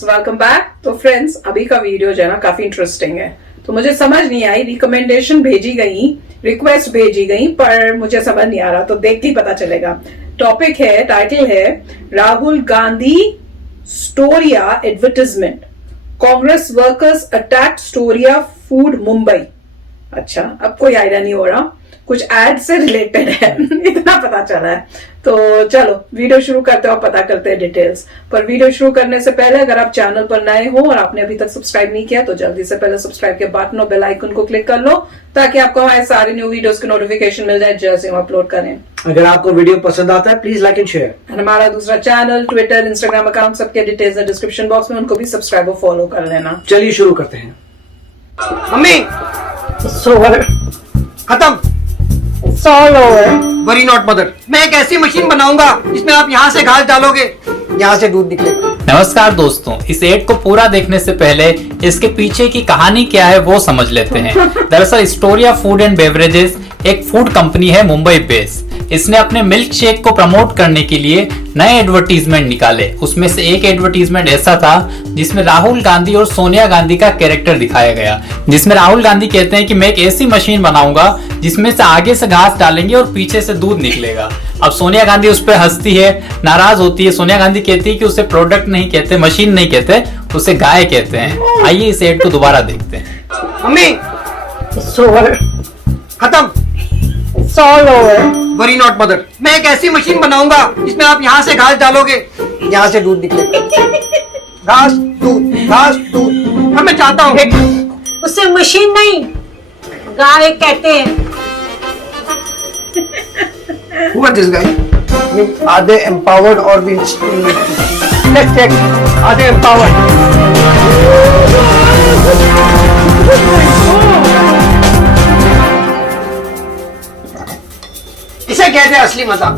Friends, welcome back. तो friends, अभी का वीडियो जो है ना काफी इंटरेस्टिंग है। तो मुझे समझ नहीं आई, रिकमेंडेशन भेजी गई, रिक्वेस्ट भेजी गई, पर मुझे समझ नहीं आ रहा, तो देख के ही पता चलेगा। टॉपिक है, टाइटल है Rahul Gandhi Storia advertisement, Congress workers attack Storia food Mumbai. अच्छा, अब कोई आइडिया नहीं हो रहा, कुछ एड से रिलेटेड है इतना पता चला है। तो चलो वीडियो शुरू करते हैं और पता करते हैं डिटेल्स। पर वीडियो शुरू करने से पहले अगर आप चैनल पर नए हो और आपने अभी तक सब्सक्राइब नहीं किया तो जल्दी से पहले सब्सक्राइब के बटन और बेल आइकन को क्लिक कर लो, ताकि आपको हमारे सारे न्यू वीडियोस के नोटिफिकेशन मिल जाए जैसे हम अपलोड करें। अगर आपको वीडियो पसंद आता है प्लीज लाइक एंड शेयर। हमारा दूसरा चैनल, ट्विटर, इंस्टाग्राम अकाउंट, सबके डिटेल्स है डिस्क्रिप्शन बॉक्स में, उनको भी सब्सक्राइब और फॉलो कर लेना। चलिए शुरू करते हैं। मम्मी खत्म। वरी नॉट मदर, मैं एक ऐसी मशीन बनाऊंगा जिसमें आप यहाँ से घास डालोगे, यहाँ से दूध निकलेगा। नमस्कार दोस्तों, इस एड को पूरा देखने से पहले इसके पीछे की कहानी क्या है वो समझ लेते हैं। दरअसल स्टोरिया फूड एंड बेवरेजेस एक फूड कंपनी है मुंबई बेस्ड। इसने अपने मिल्क शेक को प्रमोट करने के लिए नए एडवर्टीजमेंट निकाले। उसमें से एक एडवर्टीजमेंट ऐसा था जिसमें राहुल गांधी और सोनिया गांधी का कैरेक्टर दिखाया गया, जिसमें राहुल गांधी कहते हैं कि मैं एक ऐसी मशीन बनाऊंगा जिसमें से आगे से घास डालेंगे और पीछे से दूध निकलेगा। अब सोनिया गांधी उस पर हंसती है, नाराज होती है। सोनिया गांधी कहती है कि उसे प्रोडक्ट नहीं कहते, मशीन नहीं कहते, उसे गाय कहते हैं। आइए इस एड को दोबारा देखते हैं। मम्मी खत्म। वरी नॉट मदर, मैं एक ऐसी मशीन बनाऊंगा जिसमें आप यहाँ से घास डालोगे, यहाँ से दूध निकलेगा। घास दूध। अब मैं चाहता हूँ उसे मशीन नहीं, गाय कहते हैं। Who are this guy? Are they empowered or we let's check. Are they empowered? इसे कहते हैं असली मजा,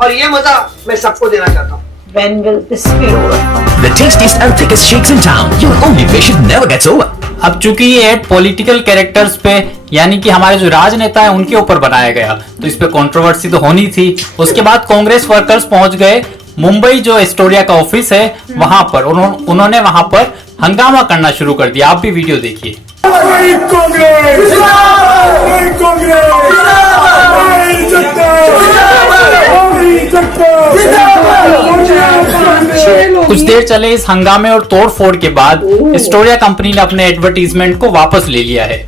और ये मजा मैं सबको देना चाहता हूँ। When will this be over? The tastiest and thickest shakes in town. Your only patient never gets over. अब चूंकि ये एड पॉलिटिकल कैरेक्टर्स पे, यानी कि हमारे जो राजनेता है उनके ऊपर बनाया गया, तो इस पे कंट्रोवर्सी तो होनी थी। उसके बाद कांग्रेस वर्कर्स पहुंच गए मुंबई जो एस्टोरिया का ऑफिस है वहां पर। उन्होंने वहां पर हंगामा करना शुरू कर दिया। आप भी वीडियो देखिए। कुछ देर चले इस हंगामे और तोड़फोड़ के बाद एस्टोरिया कंपनी ने अपने एडवर्टीजमेंट को वापस ले लिया है।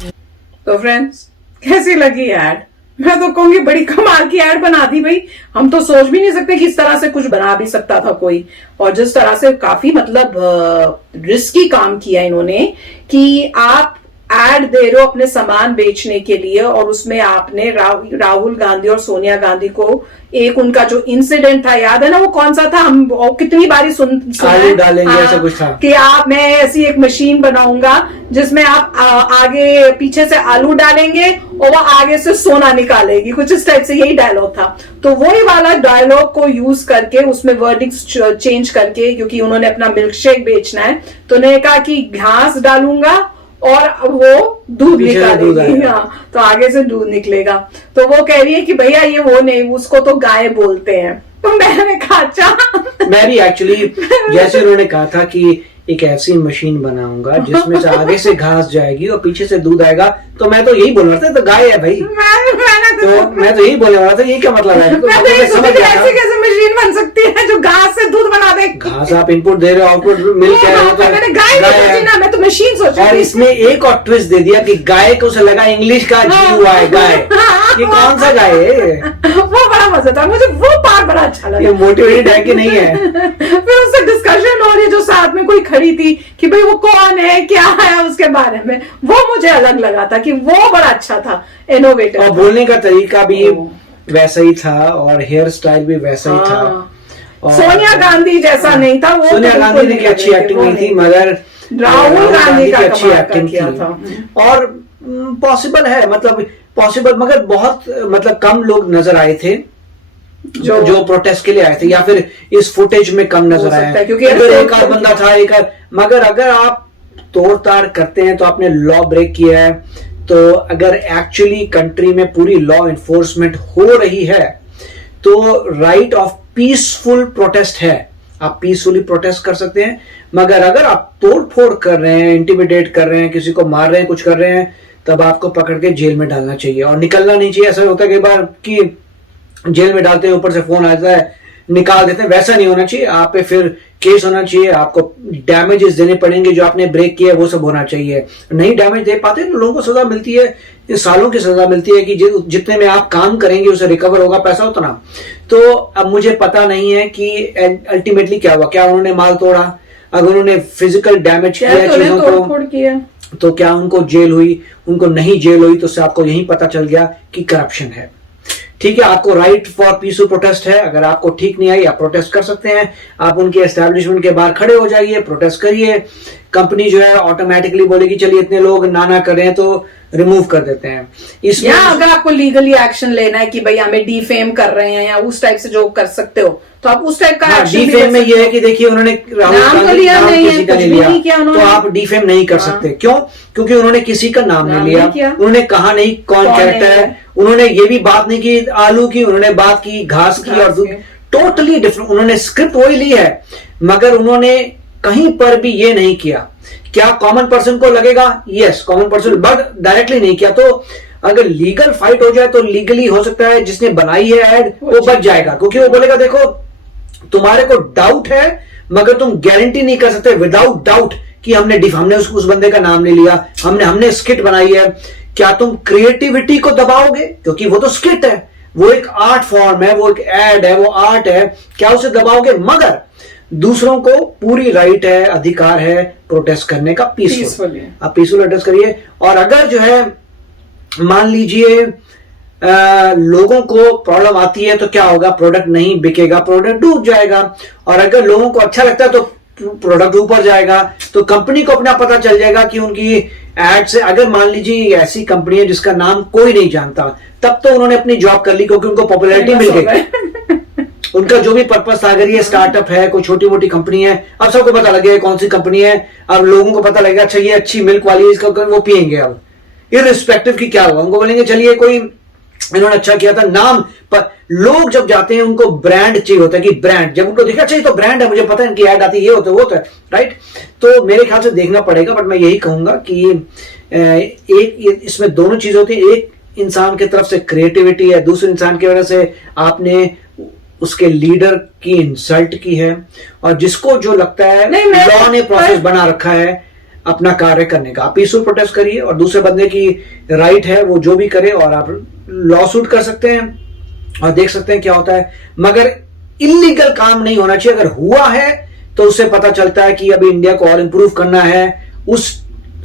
तो फ्रेंड्स, कैसी लगी एड? मैं तो कहूंगी बड़ी कमाल की एड बना दी भाई। हम तो सोच भी नहीं सकते कि इस तरह से कुछ बना भी सकता था कोई। और जिस तरह से काफी रिस्की काम किया इन्होंने कि आप एड दे रहे हो अपने सामान बेचने के लिए, और उसमें आपने राहुल गांधी और सोनिया गांधी को एक उनका जो इंसिडेंट था, याद है ना वो कौन सा था? हम कितनी बारी आलू डालेंगे ऐसा कुछ था कि मैं ऐसी एक मशीन बनाऊंगा जिसमें आप आगे पीछे से आलू डालेंगे और वो आगे से सोना निकालेगी, कुछ इस टाइप से यही डायलॉग था। तो वही वाला डायलॉग को यूज करके उसमें वर्डिंग्स चेंज करके, क्योंकि उन्होंने अपना मिल्क शेक बेचना है, तो उन्होंने कहा कि घास डालूंगा और वो दूध निकालेगी। हाँ, तो आगे से दूध निकलेगा। तो वो कह रही है कि भैया ये वो नहीं, उसको तो गाय बोलते हैं। तो मैंने कहा अच्छा। मैं भी एक्चुअली जैसे उन्होंने कहा था कि एक ऐसी मशीन बनाऊंगा जिसमें से आगे से घास जाएगी और पीछे से दूध आएगा, तो मैं तो यही बोल रहा था, तो गाय है भाई। मैं तो यही बोलने वाला था, ये क्या मतलब है? तो ऐसी कैसे मशीन बन सकती है जो घास से दूध बना दे? घास आप इनपुट दे रहे हो, आउटपुट मिल क्या है? मैंने गाय ना, मैं तो मशीन सोच रही थी। और इसमें एक और ट्विस्ट दे दिया कि गाय को उसे लगा इंग्लिश का GUI गाय। ये कौन सा गाय है? वो बड़ा मजा था, मुझे वो पार्ट बड़ा अच्छा लगा। ये मोटिवेटेड है कि नहीं है? फिर उससे डिस्कशन हो रही है, जो साथ में कोई खड़ी थी कि भाई वो कौन है, क्या है उसके बारे में, वो मुझे अलग लगा था कि वो बड़ा अच्छा था, इनोवेटिव। और बोलने का तरीका भी वैसा ही था और हेयर स्टाइल भी वैसा ही था। सोनिया गांधी जैसा नहीं था वो। सोनिया गांधी की अच्छी एक्टिंग नहीं थी, मगर राहुल गांधी का अच्छी एक्टिंग थी। और पॉसिबल है, मतलब पॉसिबल, मगर बहुत कम लोग नजर आए थे जो प्रोटेस्ट के लिए आए थे, या फिर इस फुटेज में कम नजर आया, क्योंकि एक आध बंदा था, मगर अगर आप तोड़ ताड़ करते हैं तो आपने लॉ ब्रेक किया है। तो अगर एक्चुअली कंट्री में पूरी लॉ इन्फोर्समेंट हो रही है तो राइट ऑफ पीसफुल प्रोटेस्ट है, आप पीसफुली प्रोटेस्ट कर सकते हैं। मगर अगर आप तोड़ फोड़ कर रहे हैं, इंटिमिडेट कर रहे हैं, किसी को मार रहे हैं, कुछ कर रहे हैं, तब आपको पकड़ के जेल में डालना चाहिए और निकलना नहीं चाहिए। ऐसा होता है कई बार कि जेल में डालते हैं, ऊपर से फोन आता है, निकाल देते हैं। वैसा नहीं होना चाहिए। आप पे फिर केस होना चाहिए, आपको डैमेजेस देने पड़ेंगे, जो आपने ब्रेक किया वो सब होना चाहिए। नहीं डैमेज दे पाते तो लोगों को सजा मिलती है, सालों की सजा मिलती है कि जितने में आप काम करेंगे उसे रिकवर होगा पैसा उतना। तो अब मुझे पता नहीं है कि अल्टीमेटली क्या हुआ, क्या उन्होंने माल तोड़ा, अगर उन्होंने फिजिकल डैमेज किया चीजों को तो क्या उनको जेल हुई, उनको नहीं जेल हुई, तो उससे आपको यही पता चल गया कि करप्शन है। ठीक है, आपको राइट फॉर पीसफुल प्रोटेस्ट है। अगर आपको ठीक नहीं आई आप प्रोटेस्ट कर सकते हैं, आप उनके एस्टैब्लिशमेंट के बाहर खड़े हो जाइए, प्रोटेस्ट करिए। कंपनी जो है ऑटोमेटिकली बोलेगी चलिए इतने लोग ना कर रहे हैं तो रिमूव कर देते हैं। इसमें अगर आपको लीगली एक्शन लेना है कि भाई हमें डिफेम कर रहे हैं या उस टाइप से जो कर सकते हो, तो आप उस टाइप का एक्शन डिफेम में ये है कि देखिए उन्होंने राहुल गांधी नाम किसी का नहीं लिया, तो आप डिफेम नहीं कर सकते। क्यों? क्योंकि उन्होंने किसी का नाम नहीं लिया, उन्होंने कहा नहीं कौन कैरेक्टर है, उन्होंने ये भी बात नहीं की आलू की, उन्होंने बात की घास की और दूध। Totally different. उन्होंने स्क्रिप्ट वही ली है, मगर उन्होंने कहीं पर भी ये नहीं किया। क्या कॉमन पर्सन को लगेगा? Yes, common person, but directly नहीं किया। तो अगर लीगल फाइट हो जाए तो लीगली हो सकता है जिसने बनाई है एड वो बच जाएगा, क्योंकि वो बोलेगा देखो तुम्हारे को डाउट है मगर तुम गारंटी नहीं कर सकते विदाउट डाउट कि हमने उस बंदे का नाम नहीं लिया, हमने स्किट बनाई है। क्या तुम क्रिएटिविटी को दबाओगे? क्योंकि वो तो स्किट है, वो एक आर्ट फॉर्म है, वो एक एड है, वो आर्ट है, क्या उसे दबाओगे? मगर दूसरों को पूरी राइट है, अधिकार है प्रोटेस्ट करने का पीसफुल। आप पीसफुल प्रोटेस्ट करिए। और अगर जो है मान लीजिए लोगों को प्रॉब्लम आती है तो क्या होगा? प्रोडक्ट नहीं बिकेगा, प्रोडक्ट डूब जाएगा। और अगर लोगों को अच्छा लगता है तो प्रोडक्ट ऊपर जाएगा, तो कंपनी को अपना पता चल जाएगा कि उनकी एड से, अगर मान लीजिए ऐसी कंपनी है जिसका नाम कोई नहीं जानता, तब तो उन्होंने अपनी जॉब कर ली क्योंकि उनको पॉपुलैरिटी मिल गई। उनका जो भी पर्पस था, अगर ये स्टार्टअप है, कोई छोटी मोटी कंपनी है, अब सबको पता लग गया कौन सी कंपनी है, अब लोगों को पता लगेगा अच्छा ये अच्छी मिल्क वाली है, इसका वो पियेंगे। अब इररिस्पेक्टिव की क्या हुआ, उनको बोलेंगे चलिए कोई इन्होंने अच्छा किया था नाम पर। लोग जब जाते हैं उनको ब्रांड चाहिए होता है कि ब्रांड, जब उनको देखा चाहिए तो ब्रांड है, मुझे पता है इनकी ऐड आती है, ये होता है वो होता है, राइट। तो मेरे ख्याल से देखना पड़ेगा, बट मैं यही कहूंगा कि एक इसमें दोनों चीजें होती है। एक इंसान की तरफ से क्रिएटिविटी है, दूसरे इंसान की वजह से आपने उसके लीडर की इंसल्ट की है। और जिसको जो लगता है लॉ ने प्रोसेस बना रखा है अपना कार्य करने का, आप पीसफुल प्रोटेस्ट करिए और दूसरे बंदे की राइट है वो जो भी करे, और आप लॉ सूट कर सकते हैं और देख सकते हैं क्या होता है। मगर इलीगल काम नहीं होना चाहिए। अगर हुआ है तो उससे पता चलता है कि अभी इंडिया को और इंप्रूव करना है, उस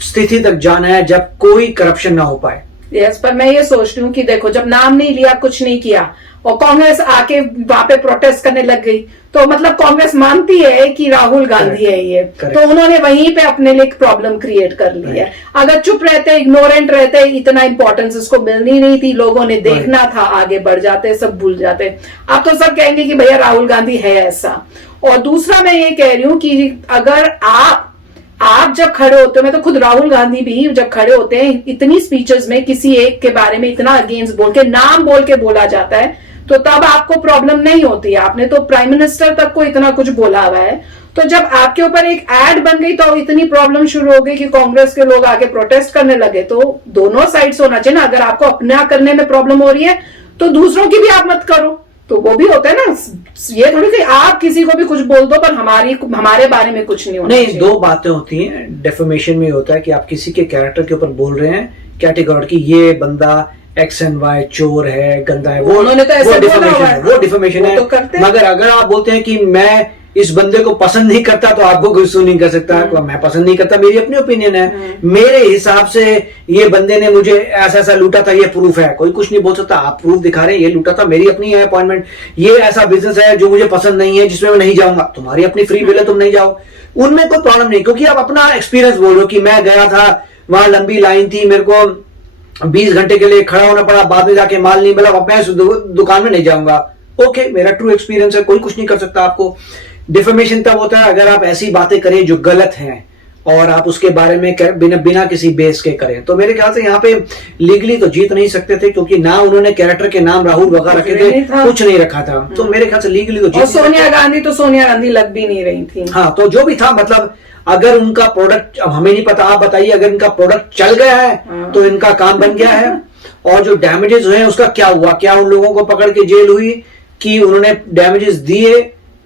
स्थिति तक जाना है जब कोई करप्शन ना हो पाए। यस, पर मैं ये सोचती हूँ कि देखो जब नाम नहीं लिया, कुछ नहीं किया और कांग्रेस आके वहां पे प्रोटेस्ट करने लग गई, तो मतलब कांग्रेस मानती है कि राहुल गांधी है ये, तो उन्होंने वहीं पे अपने लिए एक प्रॉब्लम क्रिएट कर ली है। अगर चुप रहते, इग्नोरेंट रहते, इतना इंपॉर्टेंस इसको मिलनी नहीं थी, लोगों ने देखना था, आगे बढ़ जाते, सब भूल जाते। अब तो सब कहेंगे कि भैया राहुल गांधी है ऐसा। और दूसरा मैं ये कह रही हूँ कि अगर आप जब खड़े होते हो, मैं तो खुद राहुल गांधी भी जब खड़े होते हैं इतनी स्पीचेस में किसी एक के बारे में इतना अगेंस्ट बोल के, नाम बोल के बोला जाता है, तो तब आपको प्रॉब्लम नहीं होती है। आपने तो प्राइम मिनिस्टर तक को इतना कुछ बोला हुआ है, तो जब आपके ऊपर एक एड बन गई तो इतनी प्रॉब्लम शुरू हो गई कि कांग्रेस के लोग आके प्रोटेस्ट करने लगे। तो दोनों साइड्स होना चाहिए ना। अगर आपको अपना करने में प्रॉब्लम हो रही है तो दूसरों की भी आप मत करो, तो वो भी होता है ना। ये थोड़ी कि आप किसी को भी कुछ बोल दो पर हमारे बारे में कुछ नहीं होना चाहिए। दो बातें होती हैं डेफेमेशन में। होता है कि आप किसी के कैरेक्टर के ऊपर बोल रहे हैं कैटेगरी की, ये बंदा एक्स एंड वाई चोर है, गंदा है, वो डिफेमेशन है। मगर अगर आप बोलते हैं कि मैं इस बंदे को पसंद नहीं करता तो आपको कोई सुन नहीं कर सकता। तो मैं पसंद नहीं करता, मेरी अपनी ओपिनियन है, मेरे हिसाब से ये बंदे ने मुझे ऐसा ऐसा लूटा था, ये प्रूफ है, कोई कुछ नहीं बोल सकता। आप प्रूफ दिखा रहे हैं, ये लूटा था, मेरी अपनी है अपॉइंटमेंट, ये ऐसा बिजनेस है जो मुझे पसंद नहीं है, जिसमें मैं नहीं जाऊंगा, तुम्हारी अपनी फ्री विल है, तुम नहीं जाओ, उनमें कोई प्रॉब्लम नहीं। क्योंकि आप अपना एक्सपीरियंस बोल रहे हो कि मैं गया था, वहां लंबी लाइन थी, मेरे को 20 घंटे के लिए खड़ा होना पड़ा, बाद में जाके माल नहीं मिला, मैं दुकान में नहीं जाऊंगा। ओके, मेरा ट्रू एक्सपीरियंस है, कोई कुछ नहीं कर सकता आपको। डिफेमेशन तब होता है अगर आप ऐसी बातें करें जो गलत हैं, और आप उसके बारे में बिना किसी बेस के करें, तो मेरे ख्याल से यहाँ पे लीगली तो जीत नहीं सकते थे, क्योंकि ना उन्होंने कैरेक्टर के नाम राहुल वगैरह रखे थे, कुछ नहीं रखा था। तो मेरे ख्याल से लीगली तो जीत। और सोनिया गांधी लग भी नहीं रही थी। हाँ, तो जो भी था, मतलब अगर उनका प्रोडक्ट, अब हमें नहीं पता, आप बताइए, अगर इनका प्रोडक्ट चल गया है तो इनका काम बन गया है। और जो डैमेजेस हुए उसका क्या हुआ, क्या उन लोगों को पकड़ के जेल हुई कि उन्होंने डैमेजेस दिए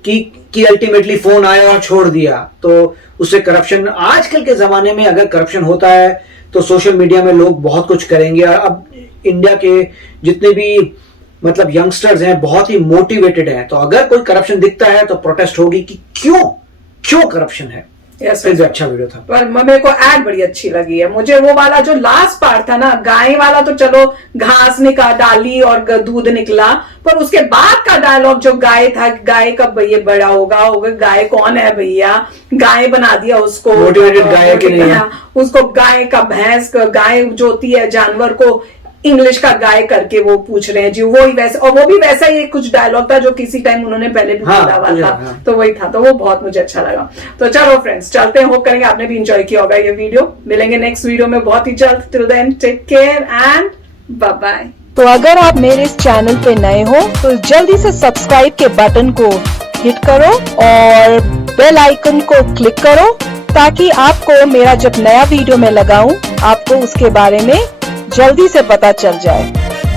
कि अल्टीमेटली फोन आया और छोड़ दिया। तो उससे करप्शन, आजकल के जमाने में अगर करप्शन होता है तो सोशल मीडिया में लोग बहुत कुछ करेंगे। अब इंडिया के जितने भी मतलब यंगस्टर्स हैं बहुत ही मोटिवेटेड हैं, तो अगर कोई करप्शन दिखता है तो प्रोटेस्ट होगी कि क्यों करप्शन है। अच्छा वीडियो था। पर मेरे को एड बड़ी अच्छी लगी है। मुझे वो वाला जो लास्ट पार्ट था ना, गाय वाला, तो चलो घास डाली और दूध निकला, पर उसके बाद का डायलॉग जो गाय था, गाय कब ये बड़ा होगा, गाय कौन है भैया, गाय बना दिया उसको, मोटिवेटेड गाय के लिए उसको गाय का भैंस, गाय जो होती है जानवर को इंग्लिश का गाय करके वो पूछ रहे हैं जी, वो ही वैसे, और वो भी वैसा ही कुछ डायलॉग था जो किसी टाइम उन्होंने पहले भी बोला हुआ था। तो वही था, तो वो बहुत मुझे अच्छा लगा। तो चलो फ्रेंड्स, चलते हैं, होप करेंगे आपने भी एंजॉय किया होगा ये वीडियो। मिलेंगे नेक्स्ट वीडियो में बहुत ही जल्द। Till then take care and bye bye. तो अगर आप मेरे इस चैनल पे नए हो तो जल्दी से सब्सक्राइब के बटन को हिट करो और बेल आइकन को क्लिक करो, ताकि आपको मेरा जब नया वीडियो मैं लगाऊं आपको उसके बारे में जल्दी से पता चल जाए।